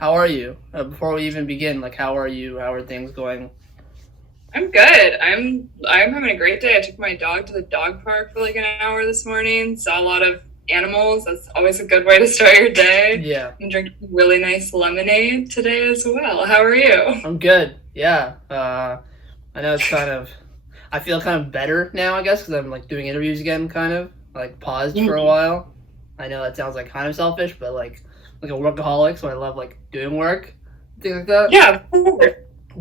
how are you? Before we even begin, like, how are you? How are things going? I'm good. I'm having a great day. I took my dog to the dog park for like an hour this morning. Saw a lot of animals. That's always a good way to start your day. Yeah, I'm drinking really nice lemonade today as well. How are you? I'm good. Yeah, I know it's kind of, I feel kind of better now, I guess, because I'm like doing interviews again, kind of like paused for a while. I know that sounds like kind of selfish, but like a workaholic, so I love like doing work, things like that. Yeah, of course.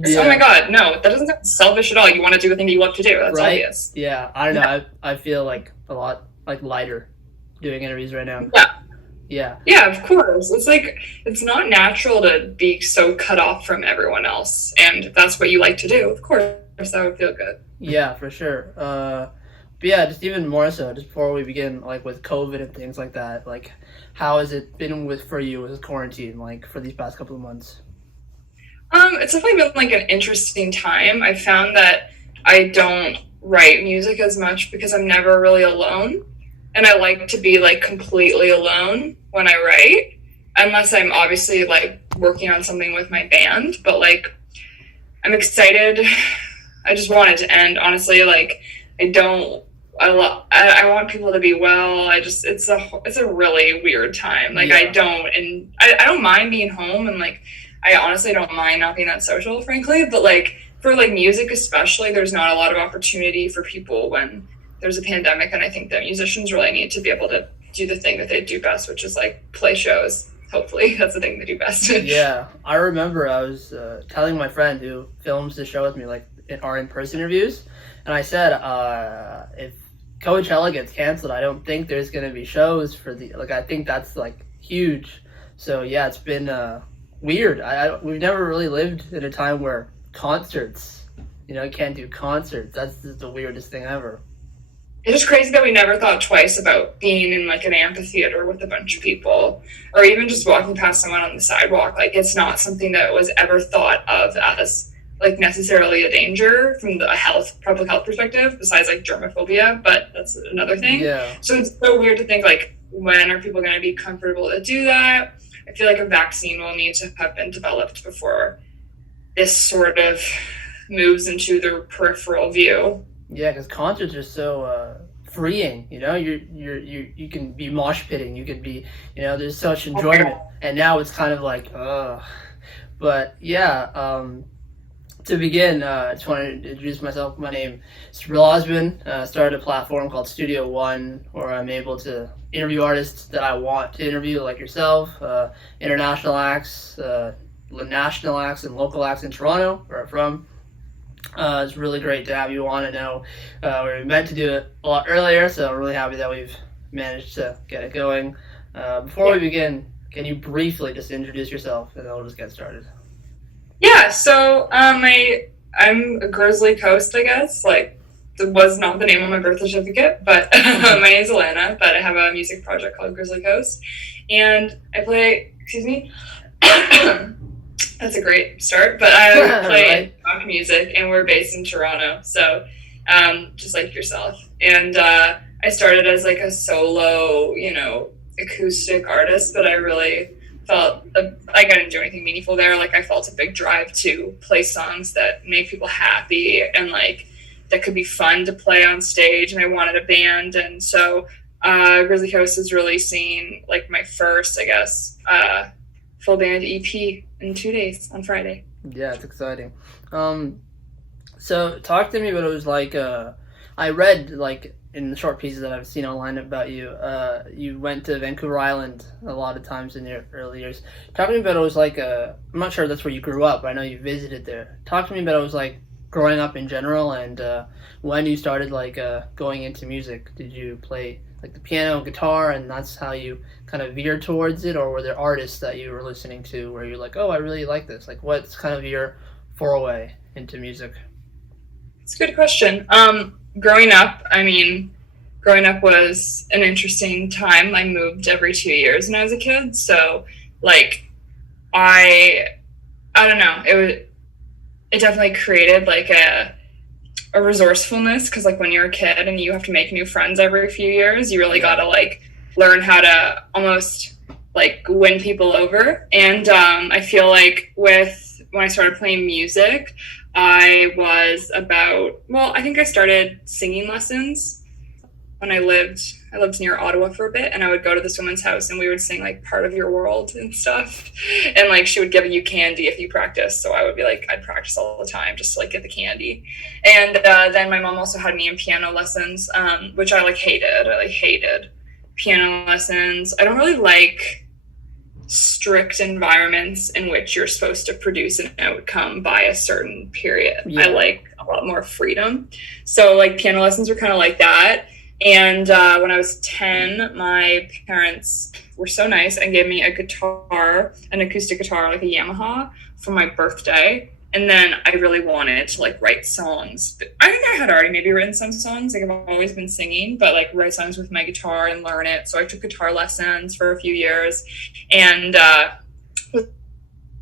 Yeah. Oh my god, no, that doesn't sound selfish at all. You want to do the thing that you love to do. That's Right? obvious. Yeah, I don't know. I feel like a lot like lighter doing interviews right now. Yeah. Yeah. Yeah, of course. It's like it's not natural to be so cut off from everyone else. And if that's what you like to do, of course that would feel good. Yeah, for sure. But yeah, just even more so, just before we begin, like with COVID and things like that, like how has it been for you with quarantine, like for these past couple of months? It's definitely been like an interesting time. I found that I don't write music as much because I'm never really alone. And I like to be like completely alone when I write, unless I'm obviously like working on something with my band. But like, I'm excited. I just want it to end. Honestly, like, I don't. I want people to be well. It's a really weird time. Like, Yeah. I don't mind being home, and like, I honestly don't mind not being that social, frankly. But like, for like music especially, there's not a lot of opportunity for people when there's a pandemic, and I think that musicians really need to be able to do the thing that they do best, which is like play shows. Hopefully, that's the thing they do best. Yeah, I remember I was telling my friend who films the show with me, like in our in-person interviews, and I said, if Coachella gets canceled, I don't think there's gonna be shows for the like. I think that's like huge. So yeah, it's been weird. We've never really lived in a time where concerts, you can't do concerts. That's just the weirdest thing ever. It's just crazy that we never thought twice about being in like an amphitheater with a bunch of people, or even just walking past someone on the sidewalk. Like, it's not something that was ever thought of as like necessarily a danger from the public health perspective, besides like germophobia, but that's another thing. Yeah. So it's so weird to think like, when are people going to be comfortable to do that? I feel like a vaccine will need to have been developed before this sort of moves into the peripheral view. Yeah, because concerts are so freeing. You can be mosh pitting. You can be, there's such enjoyment. And now it's kind of like, ugh. But yeah, to begin, I just wanted to introduce myself. My name is Jibril Osman. Started a platform called Studio One, where I'm able to interview artists that I want to interview, like yourself, international acts, national acts, and local acts in Toronto, where I'm from. It's really great to have you on. I know we were meant to do it a lot earlier, so I'm really happy that we've managed to get it going. Before we begin, can you briefly just introduce yourself, and then we'll just get started? Yeah, so I'm a Grizzly Coast, I guess. Like, it was not the name on my birth certificate, but my name is Alannah, but I have a music project called Grizzly Coast. And I play, excuse me, that's a great start, but I play rock music, and we're based in Toronto, so just like yourself. And I started as like a solo, acoustic artist, but I really felt like I didn't do anything meaningful there. Like, I felt a big drive to play songs that make people happy and like that could be fun to play on stage, and I wanted a band. And so Grizzly Coast is releasing like my first, I guess, full band EP in 2 days on Friday. Yeah, it's exciting. So talk to me about it. Was like I read like in the short pieces that I've seen online about you, you went to Vancouver Island a lot of times in your early years. Talk to me about it. Was like I'm not sure that's where you grew up, but I know you visited there. Talk to me about it. Was like growing up in general, and when you started like going into music. Did you play like the piano and guitar, and that's how you kind of veered towards it, or were there artists that you were listening to where you're like, oh, I really like this? Like, what's kind of your foray into music? It's a good question. Growing up was an interesting time. I moved every 2 years when I was a kid, so like I don't know. It definitely created like a resourcefulness, because like when you're a kid and you have to make new friends every few years, you really gotta like learn how to almost like win people over. And I feel like when I started playing music, I think I started singing lessons when I lived near Ottawa for a bit, and I would go to this woman's house and we would sing like Part of Your World and stuff. And like she would give you candy if you practiced. So I would be like, I'd practice all the time just to like get the candy. And then my mom also had me in piano lessons, which I hated. I hated piano lessons. I don't really like strict environments in which you're supposed to produce an outcome by a certain period. Yeah. I like a lot more freedom. So like piano lessons were kind of like that. And when I was 10, my parents were so nice and gave me a guitar, an acoustic guitar, like a Yamaha, for my birthday. And then I really wanted to like write songs. I think I had already maybe written some songs. Like I've always been singing, but like write songs with my guitar and learn it. So I took guitar lessons for a few years, and was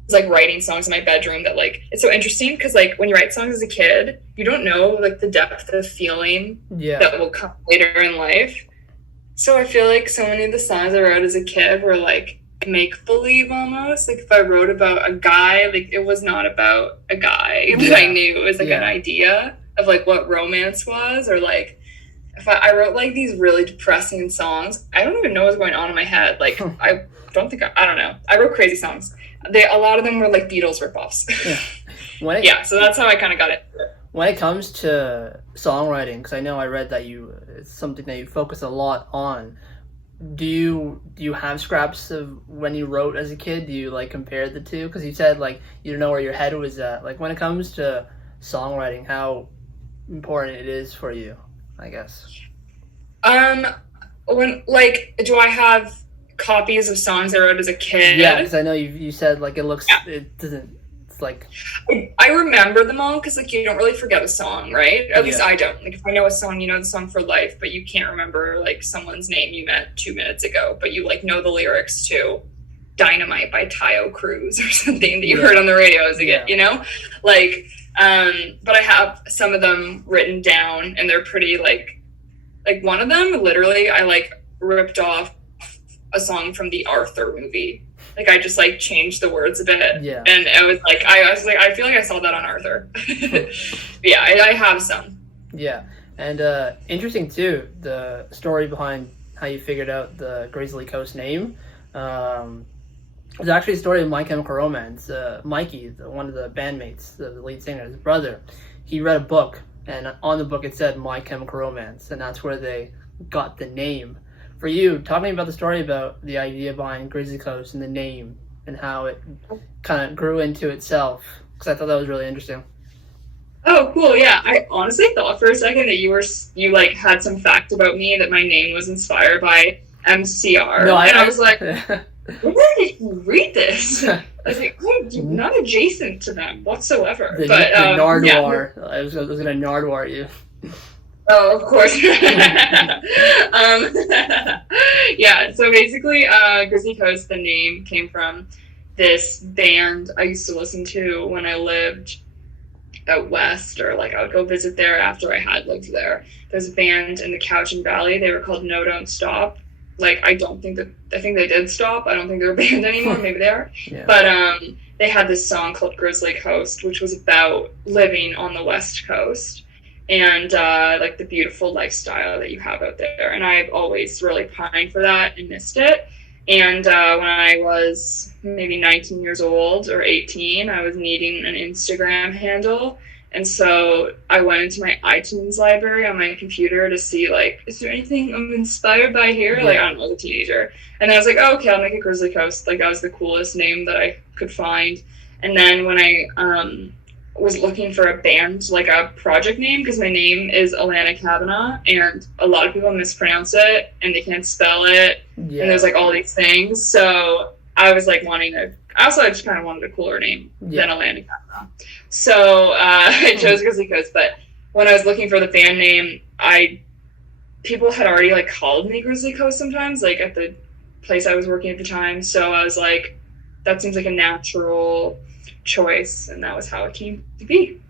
like writing songs in my bedroom. That like it's so interesting because like when you write songs as a kid, you don't know like the depth of feeling that will come later in life. So I feel like so many of the songs I wrote as a kid were like make believe almost. Like if I wrote about a guy, like it was not about a guy that I knew. It was like an idea of like what romance was, or like if I wrote like these really depressing songs, I don't even know what's going on in my head. Like I don't know. I wrote crazy songs. A lot of them were like Beatles ripoffs. So that's how I kind of got it. When it comes to songwriting, because I know I read that it's something that you focus a lot on. Do you have scraps of when you wrote as a kid? Do you like compare the two? Because you said like you don't know where your head was at. Like when it comes to songwriting, how important it is for you, I guess. When like do I have copies of songs I wrote as a kid? Yeah, because I know you said like it doesn't. It's like I remember them all because like you don't really forget a song, right? At least I don't. Like if I know a song, you know the song for life, but you can't remember like someone's name you met 2 minutes ago, but you like know the lyrics to Dynamite by Tayo Cruz or something that you heard on the radio as a kid, you know? Like but I have some of them written down, and they're pretty like one of them literally I like ripped off a song from the Arthur movie. Like I just like changed the words a bit, and it was like I feel like I saw that on Arthur. Yeah, I have some. Yeah, and interesting too, the story behind how you figured out the Grizzly Coast name. It's actually a story of My Chemical Romance. Mikey, one of the bandmates, the lead singer, his brother, he read a book, and on the book it said My Chemical Romance, and that's where they got the name. For you, talk to me about the story about the idea behind Grizzly Coast and the name and how it kind of grew into itself, because I thought that was really interesting. Oh, cool. Yeah. I honestly thought for a second that you like had some fact about me that my name was inspired by MCR. No, I was like, where did you read this? I was like, I'm not adjacent to them whatsoever. The Nardwar. Yeah. I was going to Nardwar you. Oh, of course. Yeah, so basically, Grizzly Coast, the name came from this band I used to listen to when I lived out west, or like I would go visit there after I had lived there. There's a band in the Cowichan Valley. They were called No Don't Stop. Like, I think they did stop. I don't think they're a band anymore. Maybe they are. Yeah. But they had this song called Grizzly Coast, which was about living on the West Coast. And like the beautiful lifestyle that you have out there. And I've always really pined for that and missed it. And when I was maybe 19 years old or 18, I was needing an Instagram handle. And so I went into my iTunes library on my computer to see, like, is there anything I'm inspired by here? Like, I don't know, as a teenager. And then I was like, oh, okay, I'll make it Grizzly Coast. Like, that was the coolest name that I could find. And then when I was looking for a band, like a project name, because my name is Alannah Kavanagh, and a lot of people mispronounce it, and they can't spell it, and there's like all these things. So I was like I just kind of wanted a cooler name than Alannah Kavanagh. So I chose Grizzly Coast, but when I was looking for the band name, people had already like called me Grizzly Coast sometimes, like at the place I was working at the time. So I was like, that seems like a natural choice, and that was how it came to be.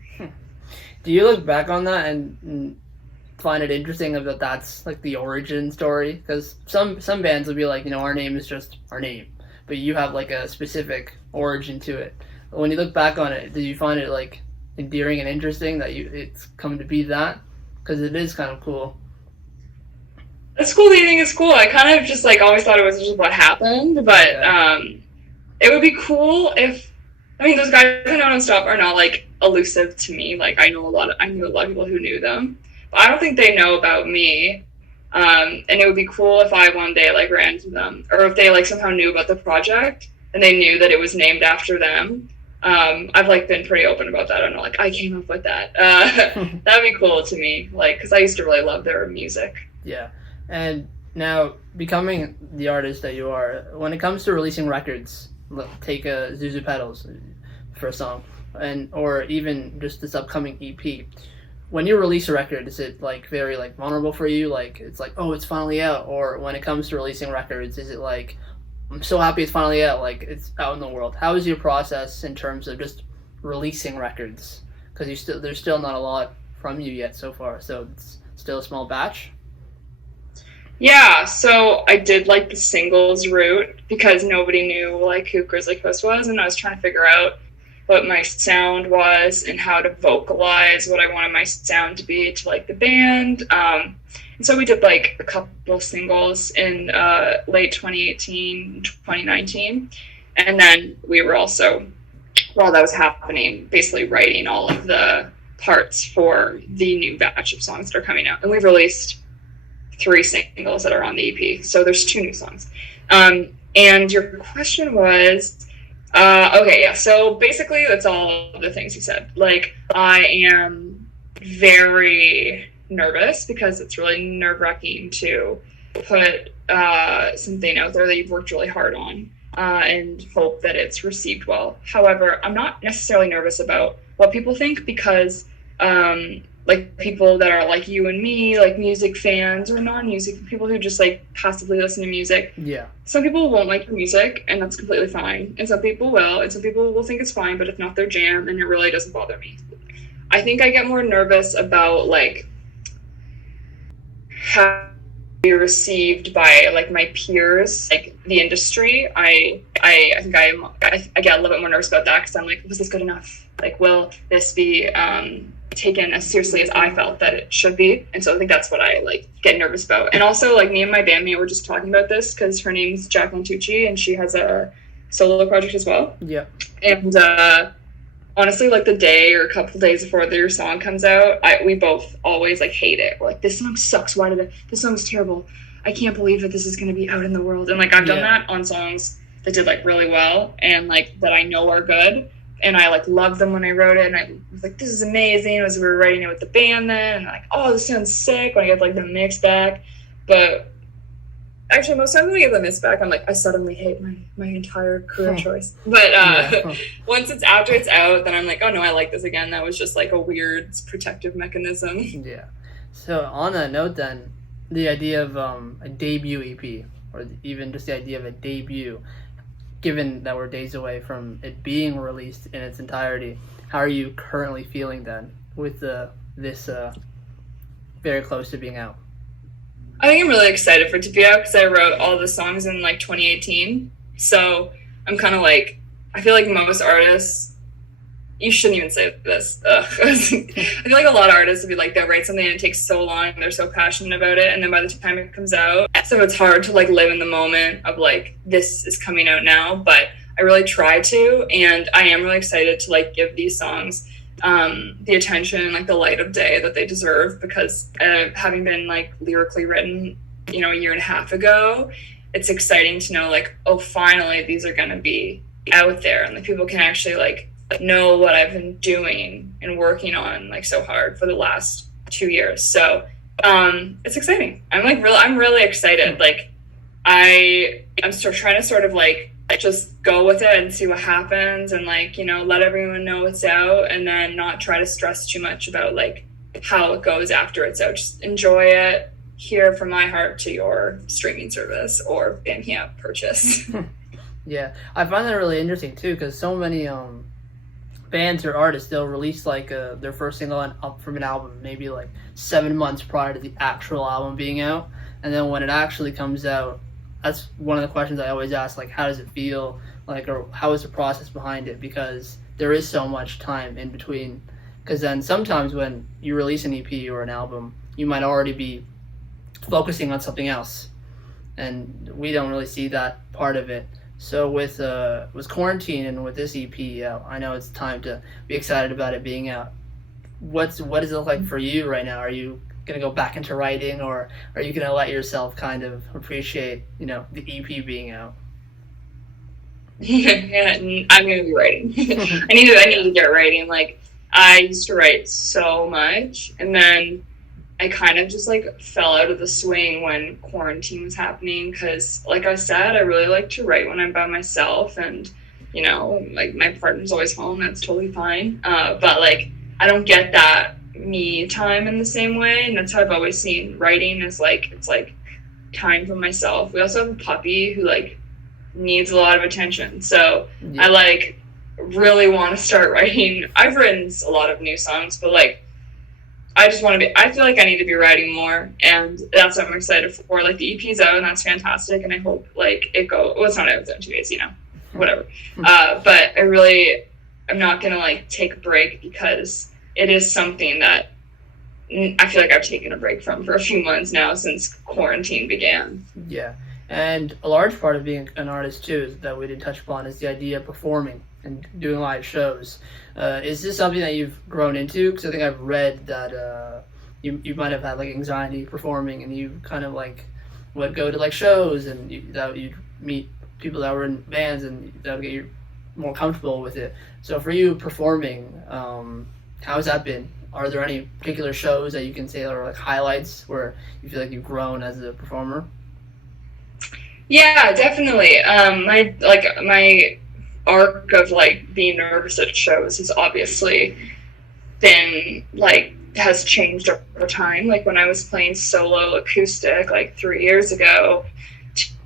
Do you look back on that and find it interesting that that's like the origin story? Because some bands will be like, our name is just our name, but you have like a specific origin to it. When you look back on it, did you find it like endearing and interesting that it's come to be that? Because it is kind of cool. It's cool that you think it's cool. I kind of just like always thought it was just what happened, but it would be cool if, I mean, those guys I know nonstop are not like elusive to me. Like I knew a lot of people who knew them, but I don't think they know about me. And it would be cool if I one day like ran into them, or if they like somehow knew about the project and they knew that it was named after them. I've like been pretty open about that. I'm not like I came up with that. That'd be cool to me, like because I used to really love their music. Yeah, and now becoming the artist that you are, when it comes to releasing records, take a Zuzu Pedals for a song, or even just this upcoming EP. When you release a record, is it like very like vulnerable for you? Like it's like, oh, it's finally out. Or when it comes to releasing records, is it like, I'm so happy it's finally out, like it's out in the world? How is your process in terms of just releasing records? Because there's still not a lot from you yet so far, so it's still a small batch. Yeah, so I did like the singles route because nobody knew like who Grizzly Coast was, and I was trying to figure out what my sound was and how to vocalize what I wanted my sound to be to like the band. And so we did like a couple singles in late 2018, 2019. And then we were also, while that was happening, basically writing all of the parts for the new batch of songs that are coming out. And we've released 3 singles that are on the EP. So there's 2 new songs. And your question was, okay, yeah, so basically that's all of the things you said. Like, I am very nervous because it's really nerve-wracking to put something out there that you've worked really hard on and hope that it's received well. However, I'm not necessarily nervous about what people think because like people that are like you and me, like music fans or non-music people who just like passively listen to music. Yeah. Some people won't like your music, and that's completely fine. And some people will, and some people will think it's fine, but if not their jam, and it really doesn't bother me. I think I get more nervous about like how you're received by like my peers, like the industry. I think I get a little bit more nervous about that because I'm like, was this good enough? Like, will this be taken as seriously as I felt that it should be? And so I think that's what I like get nervous about. And also like me and my bandmate were just talking about this because her name's Jacqueline Tucci and she has a solo project as well. Yeah. And honestly, like the day or a couple days before their song comes out, we both always like hate it. We're like, this song sucks. This song's terrible. I can't believe that this is going to be out in the world. And like I've done that on songs that did like really well and like that I know are good. And I like loved them when I wrote it, and I was like, "This is amazing." As we were writing it with the band, then and I'm like, "Oh, this sounds sick." When I get like the mix back, but actually, most times when I get the mix back, I'm like, I suddenly hate my entire career choice. But once after it's out, then I'm like, "Oh no, I like this again." That was just like a weird protective mechanism. Yeah. So on that note, then the idea of a debut EP, or even just the idea of a debut. Given that we're days away from it being released in its entirety, how are you currently feeling then with this very close to being out? I think I'm really excited for it to be out because I wrote all the songs in like 2018. So I'm kind of like, I feel like most artists, you shouldn't even say this. I feel like a lot of artists would be like, they'll write something and it takes so long and they're so passionate about it. And then by the time it comes out, so it's hard to like live in the moment of like, this is coming out now. But I really try to, and I am really excited to like give these songs the attention and like the light of day that they deserve because having been like lyrically written, you know, a year and a half ago, it's exciting to know like, oh, finally these are going to be out there and like people can actually like know what I've been doing and working on like so hard for the last 2 years. So it's exciting. I'm really excited. Like I'm still trying to sort of like just go with it and see what happens and like, you know, let everyone know it's out and then not try to stress too much about like how it goes after it's out. Just enjoy it, hear from my heart to your streaming service or Bandcamp purchase. Yeah, I find that really interesting too because so many bands or artists, they'll release like their first single up from an album maybe like 7 months prior to the actual album being out, and then when it actually comes out that's one of the questions I always ask, like, how does it feel, like, or how is the process behind it, because there is so much time in between. Because then sometimes when you release an EP or an album, you might already be focusing on something else, and we don't really see that part of it. So with quarantine and with this EP out, I know it's time to be excited about it being out. What does it look like for you right now? Are you gonna go back into writing, or are you gonna let yourself kind of appreciate, the EP being out? Yeah, I'm gonna be writing. I need to get writing. Like, I used to write so much, and then I kind of just like fell out of the swing when quarantine was happening, because like I said, I really like to write when I'm by myself, and like my partner's always home. That's totally fine. But like I don't get that me time in the same way, and that's how I've always seen writing, is like it's like time for myself. We also have a puppy who like needs a lot of attention, so yeah. I like really want to start writing. I've written a lot of new songs, but like I just want to be, I feel like I need to be writing more, and that's what I'm excited for. Like, the EP's out, and that's fantastic, and I hope like it goes, well, it's not out in 2 days, whatever. But I'm not gonna like take a break, because it is something that I feel like I've taken a break from for a few months now since quarantine began. Yeah, and a large part of being an artist too, that we didn't touch upon, is the idea of performing and doing live shows. Is this something that you've grown into? Because I think I've read that you might have had like anxiety performing, and you kind of like would go to like shows, and you'd meet people that were in bands, and that would get you more comfortable with it. So for you, performing, how's that been? Are there any particular shows that you can say are like highlights where you feel like you've grown as a performer? Yeah, definitely. My arc of like being nervous at shows has obviously been like, has changed over time. Like, when I was playing solo acoustic like 3 years ago,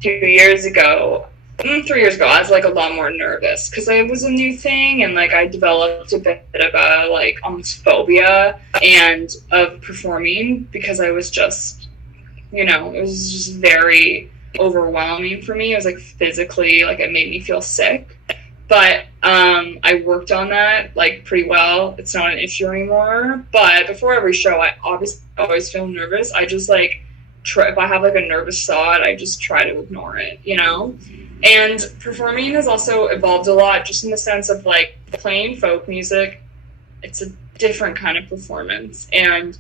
3 years ago, I was like a lot more nervous, because it was a new thing, and like I developed a bit of a like almost phobia and of performing, because I was just, it was just very overwhelming for me. It was like physically, like it made me feel sick. But I worked on that like pretty well. It's not an issue anymore. But before every show, I obviously always feel nervous. I just like if I have like a nervous thought, I just try to ignore it, And performing has also evolved a lot, just in the sense of like playing folk music. It's a different kind of performance, and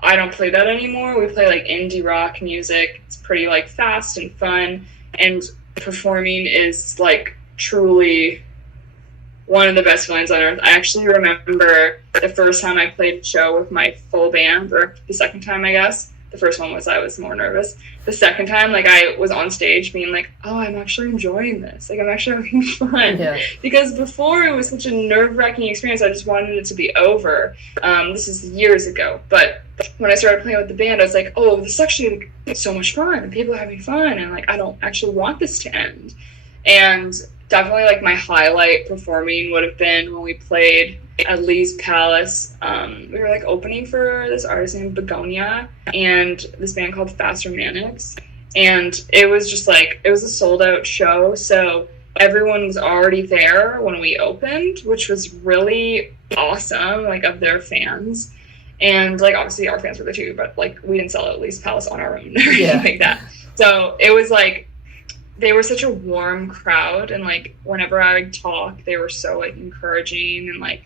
I don't play that anymore. We play like indie rock music. It's pretty like fast and fun, and performing is like truly one of the best feelings on earth. I actually remember the first time I played a show with my full band, or the second time, I guess. The first one was I was more nervous. The second time, like, I was on stage being like, oh, I'm actually enjoying this. Like, I'm actually having fun. Yeah. Because before, it was such a nerve-wracking experience. I just wanted it to be over. This is years ago. But when I started playing with the band, I was like, oh, this is actually like, so much fun. And people are having fun. And, like, I don't actually want this to end. And definitely, like, my highlight performing would have been when we played at Lee's Palace. We were like opening for this artist named Begonia and this band called Fast Romantics, and it was just like, it was a sold out show, so everyone was already there when we opened, which was really awesome, like, of their fans. And like, obviously our fans were there too, but like, we didn't sell out Lee's Palace on our own or anything like that. So it was like, they were such a warm crowd, and like, whenever I would talk, they were so like encouraging and like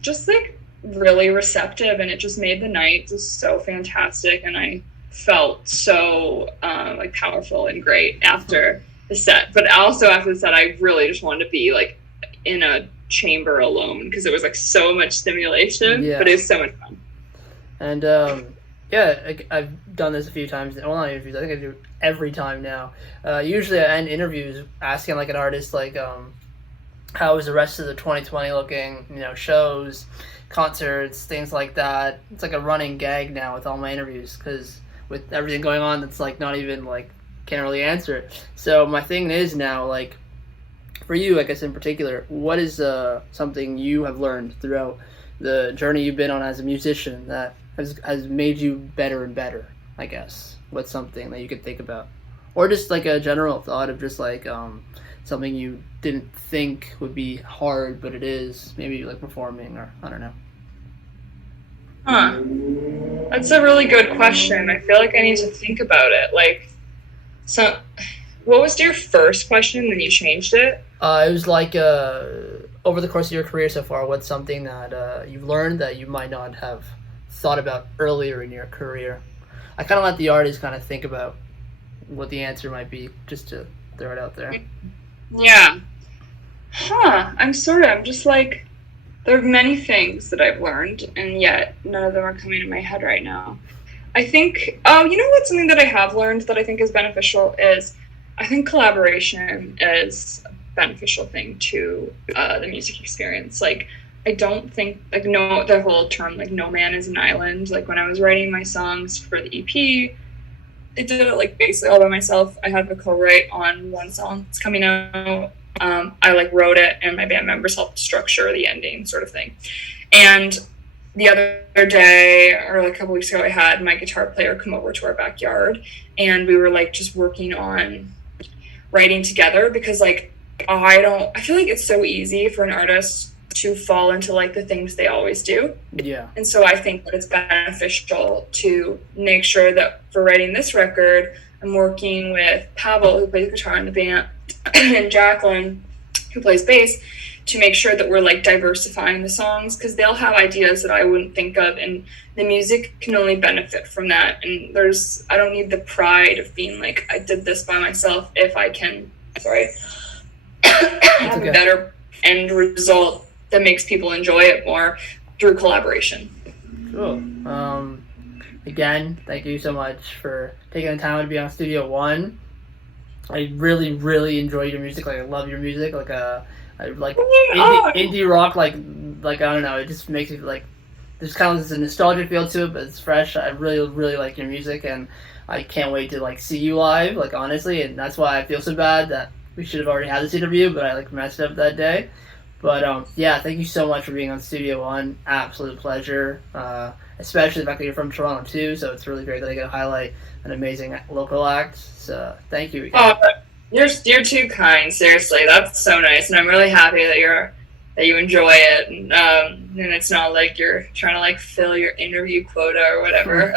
just like really receptive, and it just made the night just so fantastic, and I felt so like powerful and great after the set. But also after the set, I really just wanted to be like in a chamber alone, because it was like so much stimulation, but it was so much fun. And yeah, I've done this a few times. Well, not interviews, I think I do every time now. Usually I end interviews asking like an artist like how was the rest of the 2020 looking, shows, concerts, things like that. It's like a running gag now with all my interviews, because with everything going on, that's like not even like, can't really answer it. So my thing is now, like, for you, I guess in particular, what is something you have learned throughout the journey you've been on as a musician that has made you better and better, I guess? What's something that you could think about? or just like a general thought of just like something you didn't think would be hard, but it is, maybe like performing, or I don't know. Huh. That's a really good question. I feel like I need to think about it. Like, so, what was your first question when you changed it? It was like, over the course of your career so far, what's something that you've learned that you might not have thought about earlier in your career? I kind of let the artist kind of think about what the answer might be, just to throw it out there. Yeah. I'm just like, there are many things that I've learned, and yet none of them are coming to my head right now. I think, you know what, something that I have learned that I think is beneficial is, I think collaboration is a beneficial thing to the music experience. Like, I don't think, like, no, the whole term, like, no man is an island. Like, when I was writing my songs for the EP, I did it, like, basically all by myself. I have a co-write on one song that's coming out. I, like, wrote it, and my band members helped structure the ending, sort of thing. And the other day, or like a couple weeks ago, I had my guitar player come over to our backyard, and we were, like, just working on writing together, because, like, I feel like it's so easy for an artist to fall into, like, the things they always do. Yeah. And so I think that it's beneficial to make sure that for writing this record, I'm working with Pavel, who plays guitar in the band, and Jacqueline, who plays bass, to make sure that we're, like, diversifying the songs, because they'll have ideas that I wouldn't think of, and the music can only benefit from that. And I don't need the pride of being like, I did this by myself, if I can, have a better end result that makes people enjoy it more through collaboration. Cool. Again, thank you so much for taking the time to be on Studio One. I really, really enjoy your music. Like, I love your music. Like, I like indie rock. Like I don't know. It just makes me like, there's kind of this nostalgic feel to it, but it's fresh. I really, really like your music, and I can't wait to, like, see you live. Like, honestly, and that's why I feel so bad that we should have already had this interview, but I, like, messed up that day. But yeah, thank you so much for being on Studio One. Absolute pleasure. Especially the fact that you're from Toronto too, so it's really great that I get to highlight an amazing local act. So thank you again. Oh, you're too kind. Seriously, that's so nice, and I'm really happy that you enjoy it, and it's not like you're trying to, like, fill your interview quota or whatever.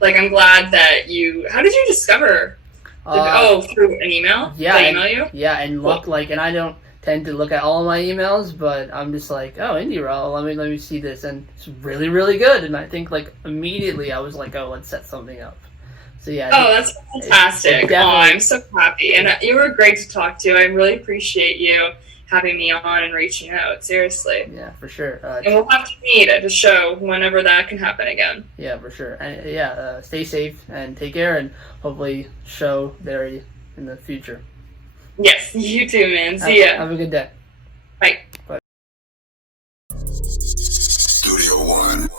Like, I'm glad that how did you discover? Through an email? Yeah, did I email you? Yeah, and look, like, and I don't tend to look at all of my emails, but I'm just like, oh, indie rock, let me see this, and it's really, really good. And I think, like, immediately I was like, oh, let's set something up. So yeah. Oh, that's fantastic. I'm so happy, and you were great to talk to. I really appreciate you having me on and reaching out. Seriously. Yeah, for sure. And we'll have to meet at a show whenever that can happen again. Yeah, for sure. And yeah, stay safe and take care, and hopefully show there in the future. Yes, you too, man. See ya. Have a good day. Bye. Bye. Studio One.